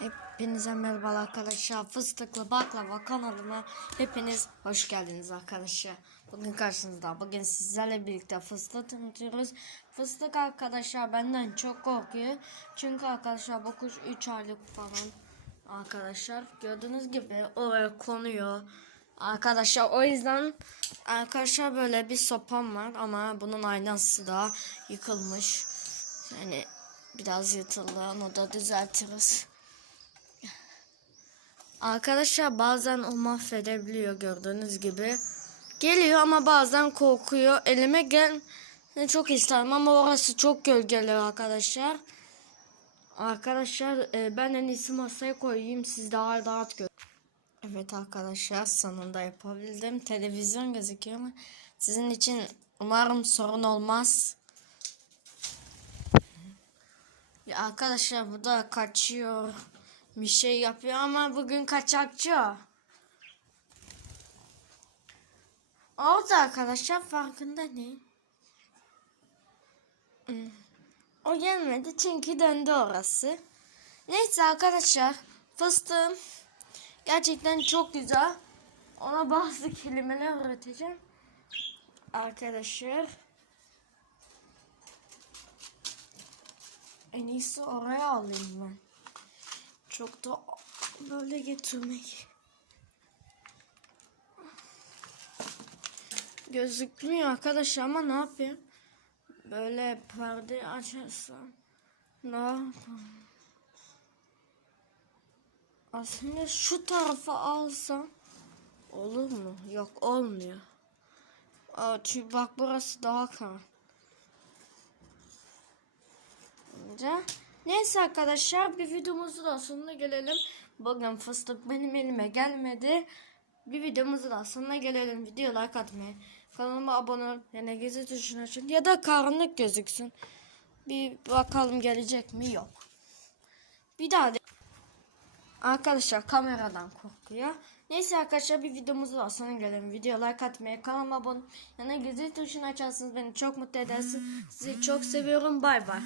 Hepinize merhaba arkadaşlar. Fıstıklı Baklava kanalıma hepiniz hoş geldiniz arkadaşlar. Bugün karşınızda. Bugün sizlerle birlikte fıstık tanıtıyoruz. Fıstık arkadaşlar benden çok korkuyor. Çünkü arkadaşlar bu kuş 3 aylık falan. Arkadaşlar gördüğünüz gibi oraya konuyor. Arkadaşlar o yüzden arkadaşlar böyle bir sopam var ama bunun aynası da yıkılmış. Yani biraz yırtıldı onu da düzeltiriz. Arkadaşlar bazen o mahvedebiliyor gördüğünüz gibi. Geliyor ama bazen korkuyor. Elime gel çok isterim ama orası çok gölgeli arkadaşlar. Arkadaşlar e, ben en iyisi masaya koyayım siz daha rahat gör. Evet arkadaşlar sonunda yapabildim. Televizyon gözüküyor ama sizin için umarım sorun olmaz. Arkadaşlar bu da kaçıyor. Bir şey yapıyor ama bugün kaçakçı. o. Oldu arkadaşlar farkında ne? Hmm. O gelmedi çünkü döndü orası. Neyse arkadaşlar fıstığım gerçekten çok güzel. Ona bazı kelimeler öğreteceğim. Arkadaşlar en iyisi oraya alayım ben. Çok da böyle getirmek. Gözükmüyor arkadaşlar ama ne yapayım? Böyle perde açarsam ne yapayım? Aslında şu tarafa alsam olur mu? Yok olmuyor. Aa, çünkü bak burası daha karan. Önce. Neyse arkadaşlar bir videomuzun da sonuna gelelim. Bugün fıstık benim elime gelmedi. Bir videomuzun da sonuna gelelim. Video like atmayı. Kanalıma abone olun. Yani gezi tuşunu açın. Ya da karanlık gözüksün. Bir bakalım gelecek mi? Yok. Bir daha de Arkadaşlar kameradan korkuyor. Neyse arkadaşlar bir videomuz var sonra gelelim. Video like atmayı, kanalıma abone olun. Yani gezi tuşunu açarsanız beni çok mutlu edersiniz. Sizi çok seviyorum. Bay bay.